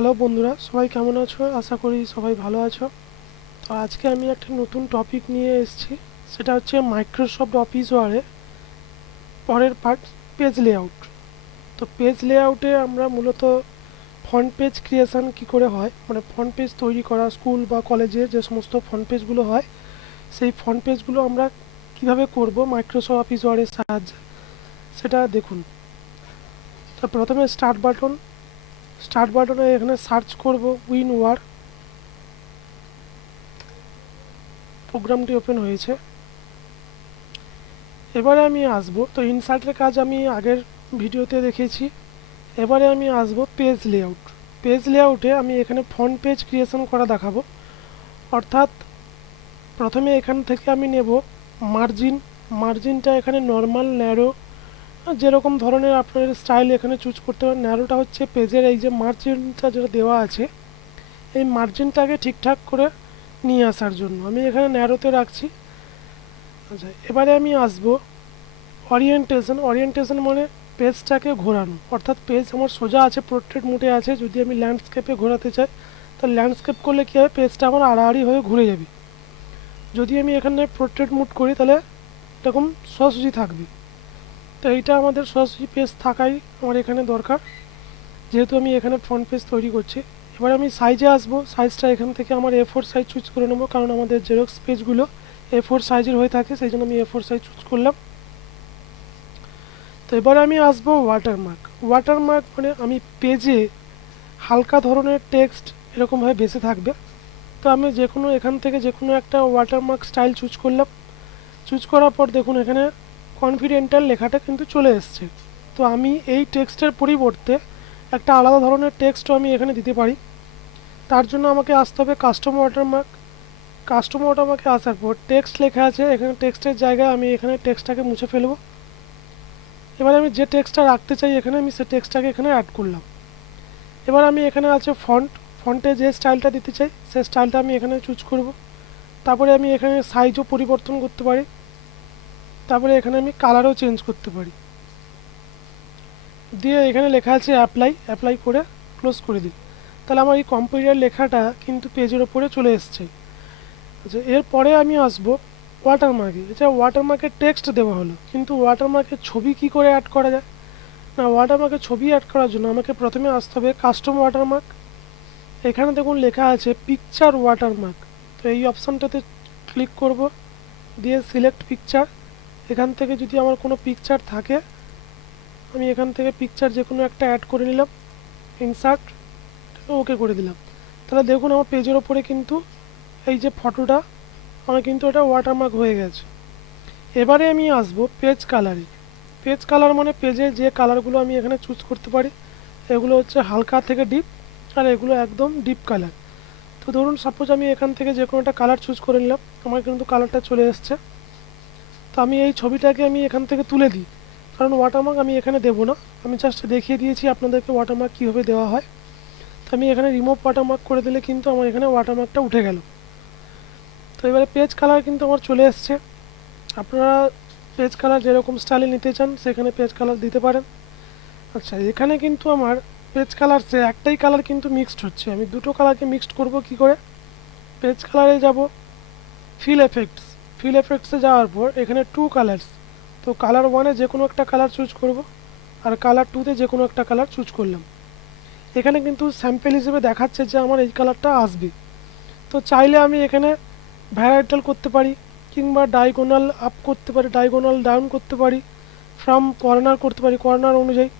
Hello বন্ধুরা, সবাই কেমন আছো? আশা করি সবাই ভালো আছো। তো আজকে আমি একটা নতুন টপিক নিয়ে এসেছি, সেটা হচ্ছে মাইক্রোসফট অফিস ওয়ার্ডে পরের পার্ট, পেজ লেআউট। তো পেজ লেআউটে আমরা মূলত ফ্রন্ট পেজ ক্রিয়েশন কি করে হয়, মানে ফ্রন্ট পেজ তৈরি করা, স্কুল বা কলেজে যে সমস্ত ফ্রন্ট পেজগুলো হয় সেই ফ্রন্ট পেজগুলো আমরা কিভাবে করব মাইক্রোসফট অফিস ওয়ার্ডের সাহায্যে, সেটা দেখুন। তো প্রথমে স্টার্ট বাটনে এখানে সার্চ করব উইনওয়ার। প্রোগ্রামটি ওপেন হয়েছে। এবারে আমি আসব, তো ইনসার্টের কাজ আমি আগের ভিডিওতে দেখেছি। এবারে আমি আসব পেজ লেআউট। পেজ লেআউটে আমি এখানে ফ্রন্ট পেজ ক্রিয়েশন করা দেখাবো। অর্থাৎ প্রথমে এখান থেকে আমি নেব মার্জিনটা এখানে নর্মাল, ন্যারো, যেরকম ধরনের আপনার স্টাইল এখানে চুজ করতে পারেন। ন্যারোটা হচ্ছে পেজের এই যে মার্জিনটা যেটা দেওয়া আছে, এই মার্জিনটাকে ঠিকঠাক করে নিয়ে আসার জন্য আমি এখানে ন্যারোতে রাখছি। আচ্ছা, এবারে আমি আসব ওরিয়েন্টেশন মানে পেজটাকে ঘোরানো। অর্থাৎ পেজ আমার সোজা আছে, পোর্ট্রেট মোডে আছে, যদি আমি ল্যান্ডস্কেপে ঘোরাতে চাই তাহলে ল্যান্ডস্কেপ করলে কী হবে, পেজটা আমার আড়াআড়ি হয়ে ঘুরে যাবে। যদি আমি এখানে পোর্ট্রেট মোড করি তাহলে এরকম সোজাসুজি থাকবে। তো এইটা আমাদের সোজাসুজি পেজ থাকাই আমার এখানে দরকার, যেহেতু আমি এখানে ফ্রন্ট পেজ তৈরি করছি। এবার আমি সাইজে আসবো। সাইজটা এখান থেকে আমার A4 সাইজ চুজ করে নেবো, কারণ আমাদের জেরক্স পেজগুলো A4 সাইজের হয়ে থাকে, সেই জন্য আমি A4 সাইজ চুজ করলাম। তো এবারে আমি আসবো ওয়াটারমার্ক মানে আমি পেজে হালকা ধরনের টেক্সট এরকমভাবে ভেসে থাকবে। তো আমি যে কোনো এখান থেকে যে কোনো একটা ওয়াটারমার্ক স্টাইল চুজ করলাম। চুজ করার পর দেখুন এখানে কনফিডেন্টাল লেখাটা কিন্তু চলে এসছে। তো আমি এই টেক্সটের পরিবর্তে একটা আলাদা ধরনের টেক্সটও আমি এখানে দিতে পারি। তার জন্য আমাকে আসতে হবে কাস্টম ওয়াটারমার্কে আসার পর টেক্সট লেখা আছে, এখানে টেক্সটের জায়গায় আমি এখানে টেক্সটটাকে মুছে ফেলবো। এবার আমি যে টেক্সটটা রাখতে চাই এখানে আমি সেই টেক্সটটাকে এখানে অ্যাড করলাম। এবার আমি এখানে আছে ফন্টে যে স্টাইলটা দিতে চাই সেই স্টাইলটা আমি এখানে চুজ করব। তারপরে আমি এখানে সাইজও পরিবর্তন করতে পারি। তারপরে এখানে আমি কালারও চেঞ্জ করতে পারি। দিয়ে এখানে লেখা আছে অ্যাপ্লাই করে ক্লোজ করে দিই। তাহলে আমার এই কম্পিউটার লেখাটা কিন্তু পেজের ওপরে চলে এসছে। আচ্ছা, এরপরে আমি আসবো ওয়াটারমার্কে। এটা ওয়াটারমার্কের টেক্সট দেওয়া হলো, কিন্তু ওয়াটারমার্কের ছবি কি করে অ্যাড করা যায়? না, ওয়াটারমার্কের ছবি অ্যাড করার জন্য আমাকে প্রথমে আসতে হবে কাস্টম ওয়াটারমার্ক। এখানে দেখুন লেখা আছে পিকচার ওয়াটারমার্ক। তো এই অপশানটাতে ক্লিক করব, দিয়ে সিলেক্ট পিকচার। এখান থেকে যদি আমার কোনো পিকচার থাকে আমি এখান থেকে পিকচার যে কোনো একটা অ্যাড করে নিলাম, ইনসার্ট, ওকে করে দিলাম। তাহলে দেখুন আমার পেজের ওপরে কিন্তু এই যে ফটোটা আমার কিন্তু এটা ওয়াটারমার্ক হয়ে গেছে। এবারে আমি আসবো পেজ কালারে। পেজ কালার মানে পেজের যে কালারগুলো আমি এখানে চুজ করতে পারি, এগুলো হচ্ছে হালকা থেকে ডিপ, আর এগুলো একদম ডিপ কালার। তো ধরুন সাপোজ আমি এখান থেকে যে কোনো একটা কালার চুজ করে নিলাম, আমার কিন্তু কালারটা চলে এসছে। তো আমি এই ছবিটাকে আমি এখান থেকে তুলে দিই, কারণ ওয়াটারমার্ক আমি এখানে দেবো না, আমি জাস্ট দেখিয়ে দিয়েছি আপনাদেরকে ওয়াটারমার্ক কীভাবে দেওয়া হয়। তো আমি এখানে রিমুভ ওয়াটারমার্ক করে দিলে কিন্তু আমার এখানে ওয়াটারমার্কটা উঠে গেল। তো এবারে পেজ কালার কিন্তু আমার চলে এসছে। আপনারা পেজ কালার যেরকম স্টাইলে নিতে চান সেখানে পেজ কালার দিতে পারেন। আচ্ছা, এখানে কিন্তু আমার পেজ কালার সে একটাই কালার কিন্তু মিক্সড হচ্ছে, আমি দুটো কালারকে মিক্সড করব কি করে? পেজ কালারে যাব, ফিল এফেক্টসে যাওয়ার পর এখানে টু কালার্স। তো কালার ওয়ানে যে কোনো একটা কালার চুজ করব, আর কালার টুতে যে কোনো একটা কালার চুজ করলাম। এখানে কিন্তু স্যাম্পল হিসেবে দেখাচ্ছে যে আমার এই কালারটা আসবে। তো চাইলে আমি এখানে ভ্যারাইটাল করতে পারি, কিংবা ডায়াগোনাল আপ করতে পারি, ডায়াগোনাল ডাউন করতে পারি, ফ্রম কর্নার করতে পারি, কর্নার অনুযায়ী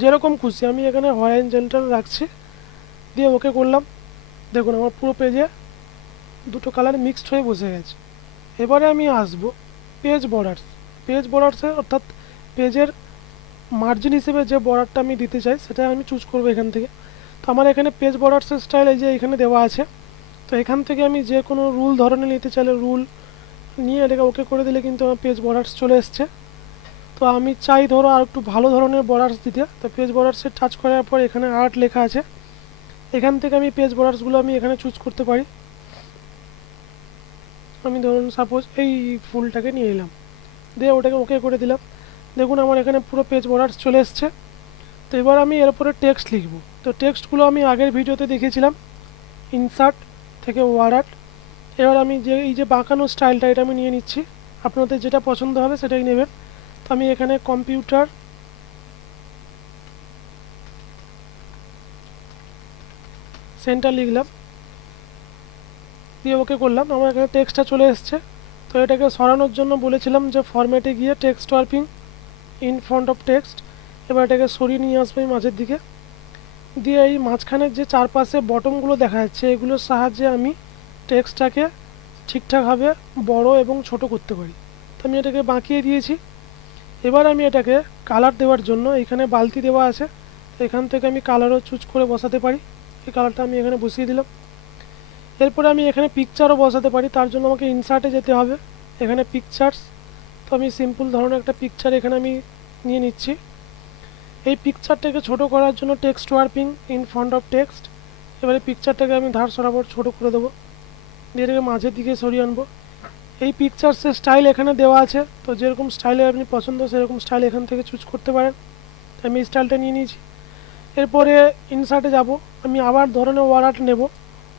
যেরকম খুশি। আমি এখানে হরাইজন্টাল রাখছি, দিয়ে ওকে করলাম। দেখুন আমার পুরো পেজে দুটো কালার মিক্সড হয়ে বসে গেছে। এবারে আমি আসব পেজ বর্ডার্সে, অর্থাৎ পেজের মার্জিন হিসেবে যে বর্ডারটা আমি দিতে চাই সেটা আমি চুজ করবো এখান থেকে। তো আমার এখানে পেজ বর্ডার্সের স্টাইল এই যে এখানে দেওয়া আছে। তো এখান থেকে আমি যে কোনো রুল ধরনের নিতে চাইলে রুল নিয়ে এটাকে ওকে করে দিলে কিন্তু আমার পেজ বর্ডার্স চলে এসছে। তো আমি চাই ধরো আর একটু ভালো ধরনের বর্ডার্স দিতে, তো পেজ বর্ডার্সে টাচ করার পর এখানে আর্ট লেখা আছে, এখান থেকে আমি পেজ বর্ডার্সগুলো আমি এখানে চুজ করতে পারি। আমি ধরুন সাপোজ এই ফুলটাকে নিয়ে এলাম, দিয়ে ওটাকে ওকে করে দিলাম। দেখুন আমার এখানে পুরো পেজ বর্ডার্স চলে এসছে। তো এবার আমি এর উপরে টেক্সট লিখব। তো টেক্সটগুলো আমি আগের ভিডিওতে দেখিয়েছিলাম, ইনসার্ট থেকে ওয়ার্ড। এবার আমি যে এই যে বাঁকানো স্টাইলটা এটা আমি নিয়ে নিচ্ছি, আপনাদের যেটা পছন্দ হবে সেটাই নেবেন। তো আমি এখানে কম্পিউটার সেন্টার লিখলাম, দিয়ে ওকে করলাম। আমার এখানে টেক্সটটা চলে এসছে। তো এটাকে সরানোর জন্য বলেছিলাম যে ফরম্যাটে গিয়ে text warping in front of text. এবার এটাকে সরিয়ে নিয়ে আসবো এই মাঝের দিকে, দিয়ে এই মাঝখানের যে চারপাশে বটমগুলো দেখা যাচ্ছে এগুলোর সাহায্যে আমি টেক্সটটাকে ঠিকঠাকভাবে বড় এবং ছোট করতে পারি। তো আমি এটাকে বাঁকিয়ে দিয়েছি। এবার আমি এটাকে কালার দেওয়ার জন্য এখানে বালতি দেওয়া আছে, এখান থেকে আমি কালারও চুজ করে বসাতে পারি। এই কালারটা আমি এখানে বসিয়ে দিলাম। এরপরে আমি এখানে পিকচারও বসাতে পারি, তার জন্য আমাকে ইনসার্টে যেতে হবে, এখানে পিকচার্স। তো আমি সিম্পল ধরনের একটা পিকচার এখানে আমি নিয়ে নিচ্ছি। এই পিকচারটাকে ছোট করার জন্য text warping in front of text. এবারে পিকচারটাকে আমি ধার সরাবর ছোট করে দেবো, দিয়ে এটাকে মাঝের দিকে সরিয়ে আনবো। এই পিকচার্সের স্টাইল এখানে দেওয়া আছে, তো যেরকম স্টাইলে আপনি পছন্দ সেরকম স্টাইল এখান থেকে চুজ করতে পারেন। আমি এই স্টাইলটা নিয়ে নিয়েছি। এরপরে ইনসার্টে যাব, আমি আবার ধরনের ওয়ার্ড নেব।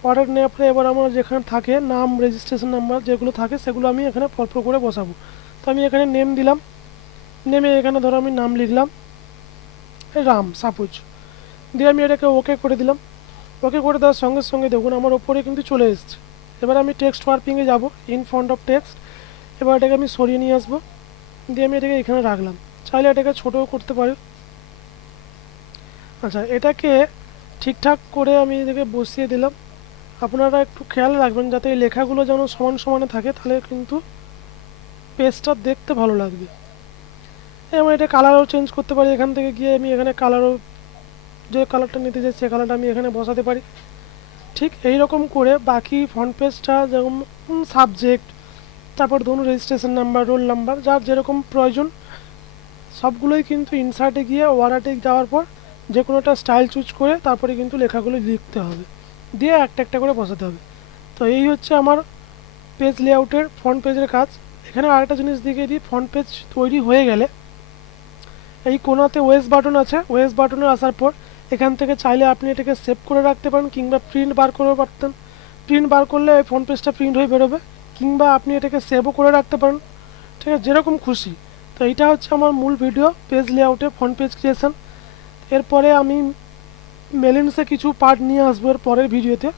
ওয়ার্ড নেওয়ার পরে এবার আমার যেখানে থাকে নাম, রেজিস্ট্রেশন নাম্বার যেগুলো থাকে সেগুলো আমি এখানে পরপর করে বসাবো। তো আমি এখানে নেম দিলাম, নেমে এখানে ধরো আমি নাম লিখলাম রাম সাপোজ, দিয়ে আমি এটাকে ওকে করে দিলাম। ওকে করে দেওয়ার সঙ্গে সঙ্গে দেখুন আমার ওপরে কিন্তু চলে এসছে। এবার আমি টেক্সট ওয়ার্পিংয়ে যাব, ইন ফ্রন্ট অফ টেক্সট। এবার এটাকে আমি সরিয়ে নিয়ে আসবো, দিয়ে আমি এটাকে এখানে রাখলাম। চাইলে এটাকে ছোটও করতে পারি। আচ্ছা, এটাকে ঠিকঠাক করে আমি এটাকে বসিয়ে দিলাম। আপনারা একটু খেয়াল রাখবেন যাতে এই লেখাগুলো যেন সমান সমানে থাকে, তাহলে কিন্তু পেজটা দেখতে ভালো লাগবে। আমি এটা কালারও চেঞ্জ করতে পারি, এখান থেকে গিয়ে আমি এখানে কালারও যে কালারটা নিতে চাই সে কালারটা আমি এখানে বসাতে পারি। ঠিক এই রকম করে বাকি ফ্রন্ট পেজটা যেমন সাবজেক্ট, তারপর ধরুন রেজিস্ট্রেশন নাম্বার, রোল নাম্বার, যার যেরকম প্রয়োজন সবগুলোই কিন্তু ইনসার্টে গিয়ে ওয়ার্ডে যাওয়ার পর যে কোনো একটা স্টাইল চুজ করে তারপরে কিন্তু লেখাগুলো লিখতে হবে, দিয়ে একটা একটা করে বসাতে হবে। তো এই হচ্ছে আমার পেজ লেআউটের ফ্রন্ট পেজের কাজ। এখানে আরেকটা জিনিস দেখিয়ে দিই, ফ্রন্ট পেজ তৈরি হয়ে গেলে এই কোনাতে ওয়েস বাটন আছে, ওয়েস বাটনে আসার পর এখান থেকে চাইলে আপনি এটাকে সেভ করে রাখতে পারেন, কিংবা প্রিন্ট বার করে পারতেন। প্রিন্ট বার করলে ফ্রন্ট পেজটা প্রিন্ট হয়ে বেরোবে, কিংবা আপনি এটাকে সেভও করে রাখতে পারেন, ঠিক আছে, যেরকম খুশি। তো এইটা হচ্ছে আমার মূল ভিডিও পেজ লেআউটে ফ্রন্ট পেজ ক্রিয়েশন। এরপরে আমি মেলিনসে কিছু পার্ট নিয়ে আসবো এর পরের ভিডিওতে।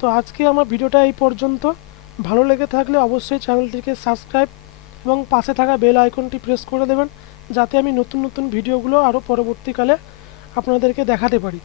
তো আজকে আমার ভিডিওটা এই পর্যন্ত। ভালো লেগে থাকলে অবশ্যই চ্যানেলটিকে সাবস্ক্রাইব এবং পাশে থাকা বেল আইকনটি প্রেস করে দেবেন, যাতে আমি নতুন নতুন ভিডিওগুলো আরও পরবর্তীকালে আপনাদেরকে দেখাতে পারি।